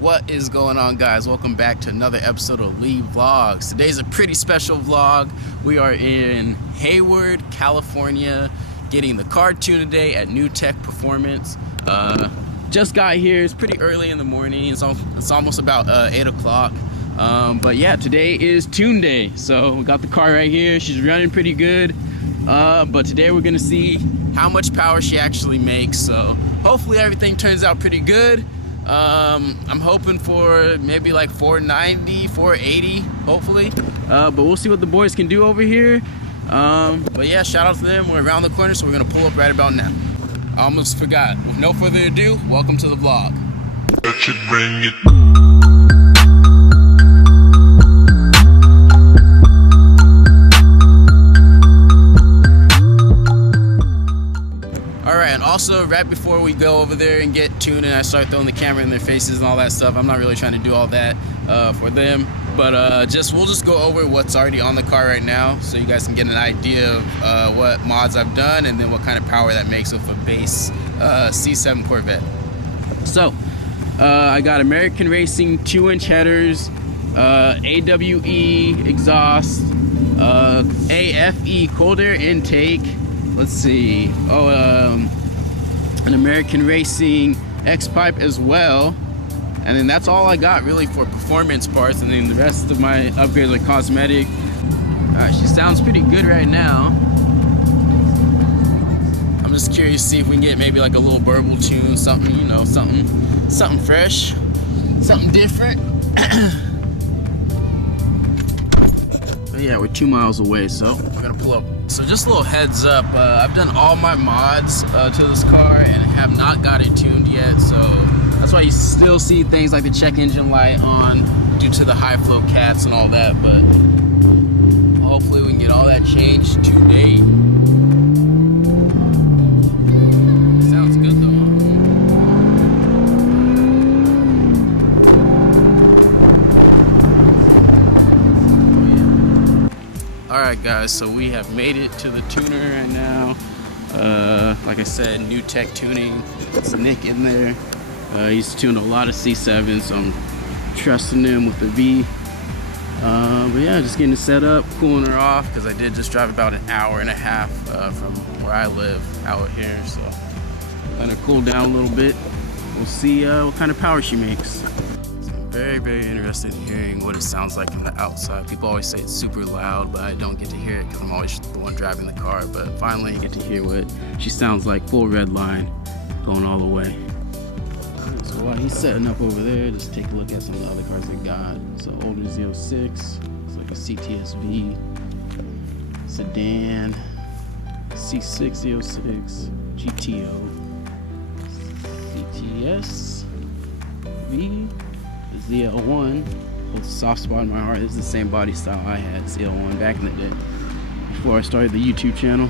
What is going on, guys? Welcome back to another episode of Lee Vlogs. Today's a pretty special vlog. We are in Hayward, California, getting the car tuned today at New Tech Performance. Just got here. It's pretty early in the morning. It's almost about 8 o'clock. But yeah, today is tune day. So we got the car right here. She's running pretty good. But today we're gonna see how much power she actually makes. So hopefully everything turns out pretty good. I'm hoping for maybe like 490, 480, hopefully. But we'll see what the boys can do over here. But yeah, shout out to them. We're around the corner, so we're gonna pull up right about now. I almost forgot. With no further ado, welcome to the vlog. That should bring it. Also, right before we go over there and get tuned and I start throwing the camera in their faces and all that stuff, I'm not really trying to do all that for them, but we'll just go over what's already on the car right now so you guys can get an idea of what mods I've done and then what kind of power that makes with a base C7 Corvette. So I got American Racing 2-inch headers, AWE exhaust, AFE cold air intake. Let's see. An American Racing X-pipe as well. And then that's all I got really for performance parts, and then the rest of my upgrades are cosmetic. Alright, she sounds pretty good right now. I'm just curious to see if we can get maybe like a little burble tune, something, you know, something fresh, something different. But yeah, we're 2 miles away, so we're gonna pull up. So just a little heads up, I've done all my mods to this car and have not got it tuned yet, so that's why you still see things like the check engine light on due to the high flow cats and all that, but hopefully we can get all that changed today. Sounds good though. Alright guys, so we have made it to the tuner right now. Like I said, New Tech Tuning. It's Nick in there. He's tuned a lot of C7s, so I'm trusting him with the V. But yeah, just getting it set up, cooling her off, because I did just drive about an hour and a half from where I live out here. So let her cool down a little bit. We'll see what kind of power she makes. Very, very interested in hearing what it sounds like from the outside. People always say it's super loud, but I don't get to hear it because I'm always the one driving the car. But finally, I get to hear what she sounds like, full red line, going all the way. So while he's setting up over there, just take a look at some of the other cars I got. So older Z06, it's like a CTSV, sedan, C6 Z06, GTO, CTS, V, ZL1, holds a soft spot in my heart. This is the same body style I had, ZL1, back in the day, before I started the YouTube channel.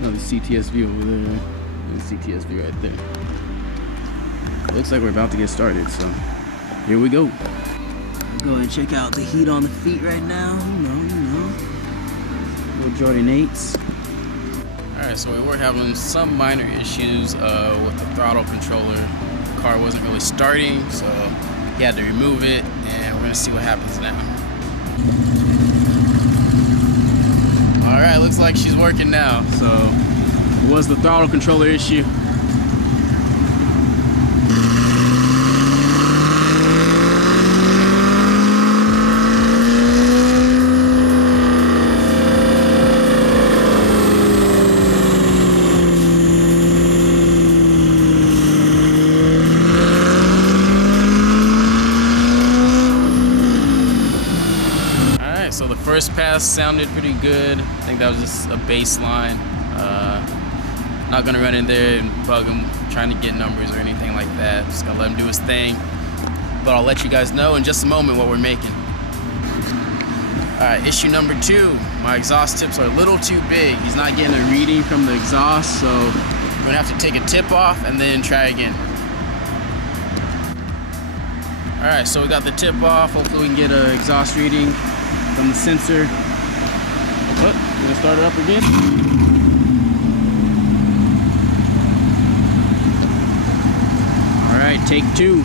Another CTSV over there, and CTSV right there. Looks like we're about to get started, so here we go. Go ahead and check out the heat on the feet right now. You know. Little Jordan 8s. Alright, so we were having some minor issues with the throttle controller. The car wasn't really starting, so he had to remove it, and we're gonna see what happens now. Alright, looks like she's working now. So it was the throttle controller issue. So the first pass sounded pretty good. I think that was just a baseline. Not gonna run in there and bug him, trying to get numbers or anything like that. Just gonna let him do his thing. But I'll let you guys know in just a moment what we're making. Alright, issue number 2. My exhaust tips are a little too big. He's not getting a reading from the exhaust, so we're gonna have to take a tip off and then try again. Alright, so we got the tip off. Hopefully we can get an exhaust reading from the sensor. We're gonna start it up again. Alright, take two.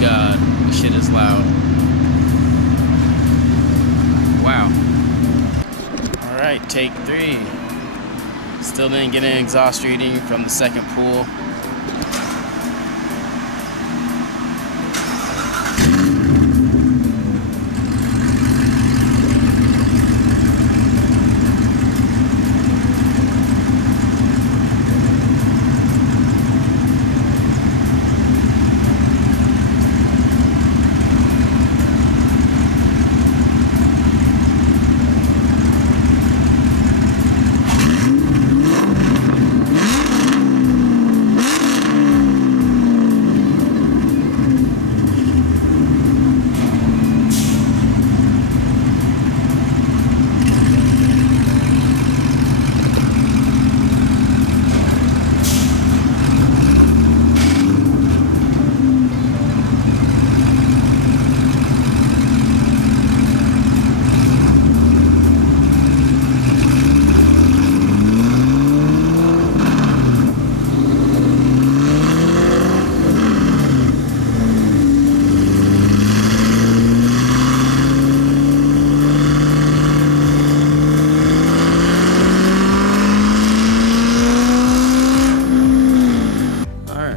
God, this shit is loud. Wow. Alright, take three. Still didn't get an exhaust reading from the second pull.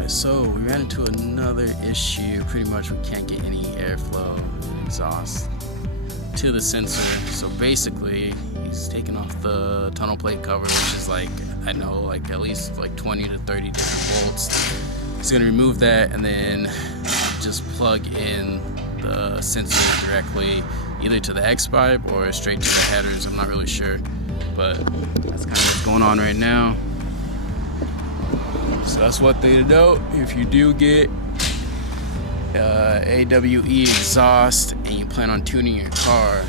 So we ran into another issue. Pretty much we can't get any airflow exhaust to the sensor. So basically he's taking off the tunnel plate cover, which is like, I know, like at least like 20 to 30 different bolts. He's gonna remove that and then just plug in the sensor directly either to the X pipe or straight to the headers. I'm not really sure, but that's kind of what's going on right now. So that's one thing to note. If you do get AWE exhaust and you plan on tuning your car,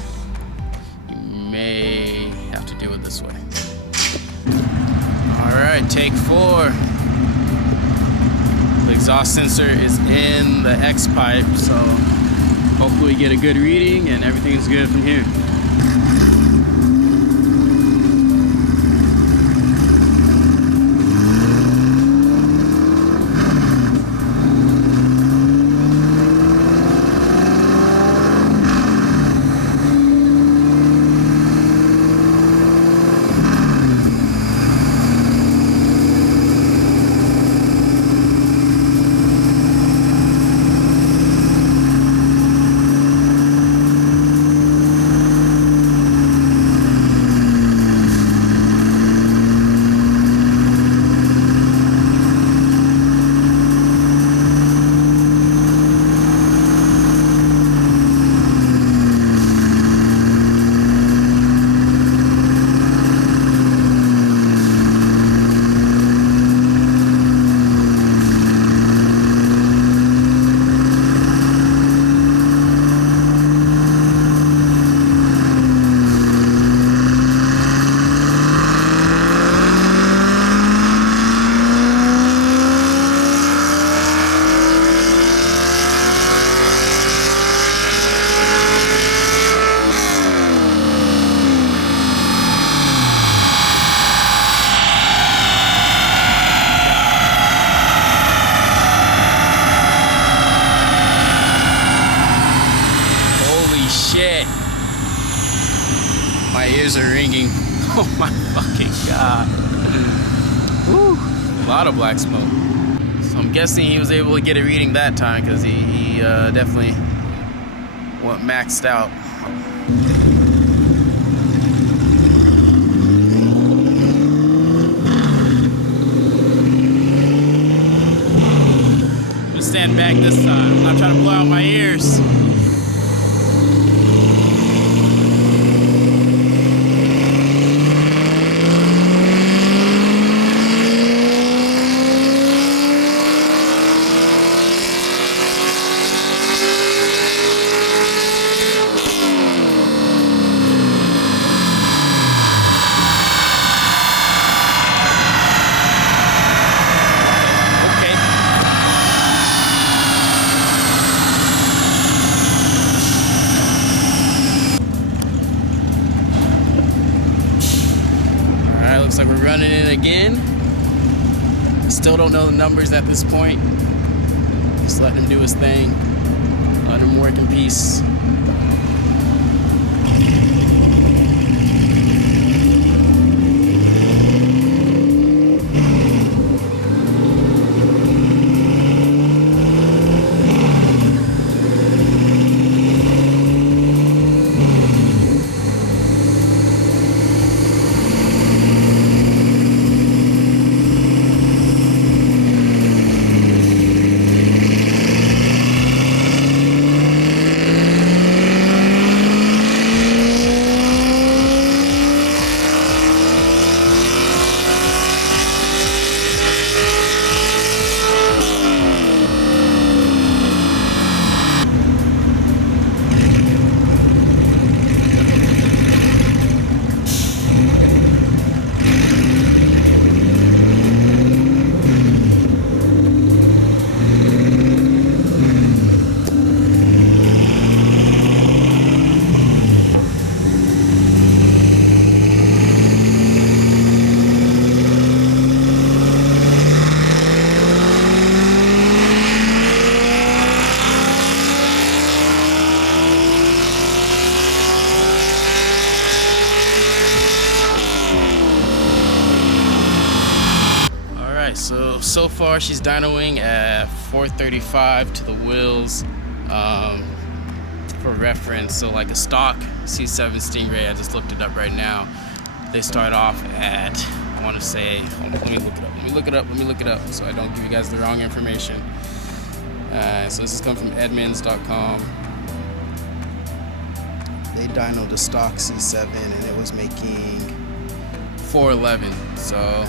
you may have to do it this way. Alright, take four. The exhaust sensor is in the X pipe, so hopefully get a good reading and everything is good from here. Shit. My ears are ringing. Oh my fucking god. Woo. A lot of black smoke. So I'm guessing he was able to get a reading that time because he definitely what maxed out. I'm gonna stand back this time. I'm not trying to blow out my ears. Looks like we're running it again. Still don't know the numbers at this point. Just letting him do his thing. Let him work in peace. So far she's dynoing at 435 to the wheels. For reference, so like a stock C7 Stingray, I just looked it up right now, they start off at, I want to say, let me look it up so I don't give you guys the wrong information. So this is coming from Edmunds.com. They dynoed the stock C7 and it was making 411, so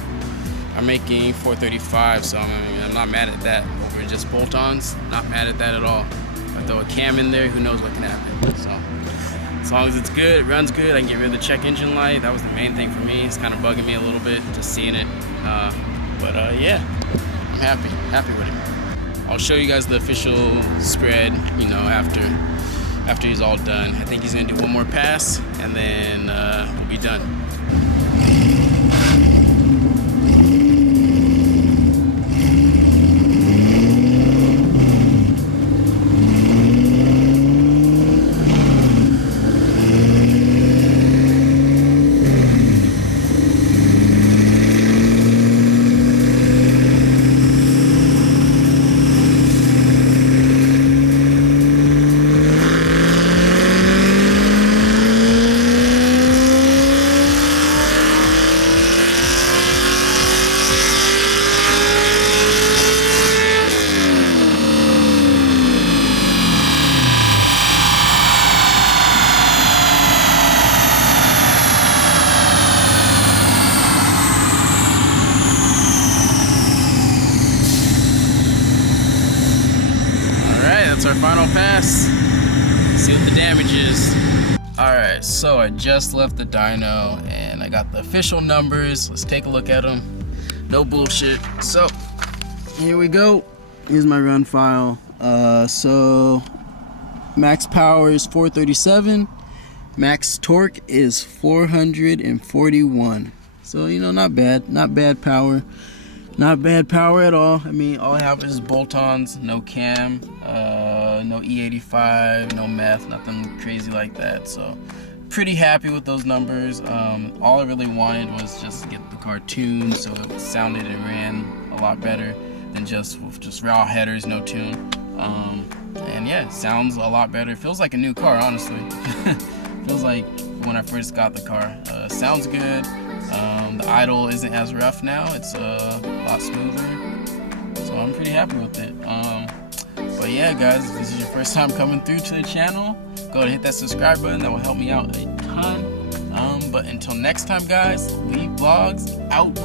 I'm making 435, so I'm not mad at that. Over just bolt-ons, not mad at that at all. If I throw a cam in there, who knows what can happen. So as long as it's good, it runs good, I can get rid of the check engine light. That was the main thing for me. It's kind of bugging me a little bit, just seeing it. Yeah, I'm happy with it. I'll show you guys the official spread, you know, after he's all done. I think he's gonna do one more pass, and then we'll be done. That's our final pass. See what the damage is. Alright, so I just left the dyno and I got the official numbers. Let's take a look at them. No bullshit. So, here we go. Here's my run file. So, max power is 437. Max torque is 441. So, you know, not bad. Not bad power. Not bad power at all. I mean, all I have is bolt-ons, no cam, no E85, no meth, nothing crazy like that. So, pretty happy with those numbers. All I really wanted was just to get the car tuned so it sounded and ran a lot better than just raw headers, no tune. And yeah, sounds a lot better. It feels like a new car, honestly. Feels like when I first got the car. Sounds good. The idle isn't as rough now. It's a lot smoother. So I'm pretty happy with it. But yeah, guys, if this is your first time coming through to the channel, go ahead and hit that subscribe button. That will help me out a ton. But until next time, guys, Leave Vlogs out.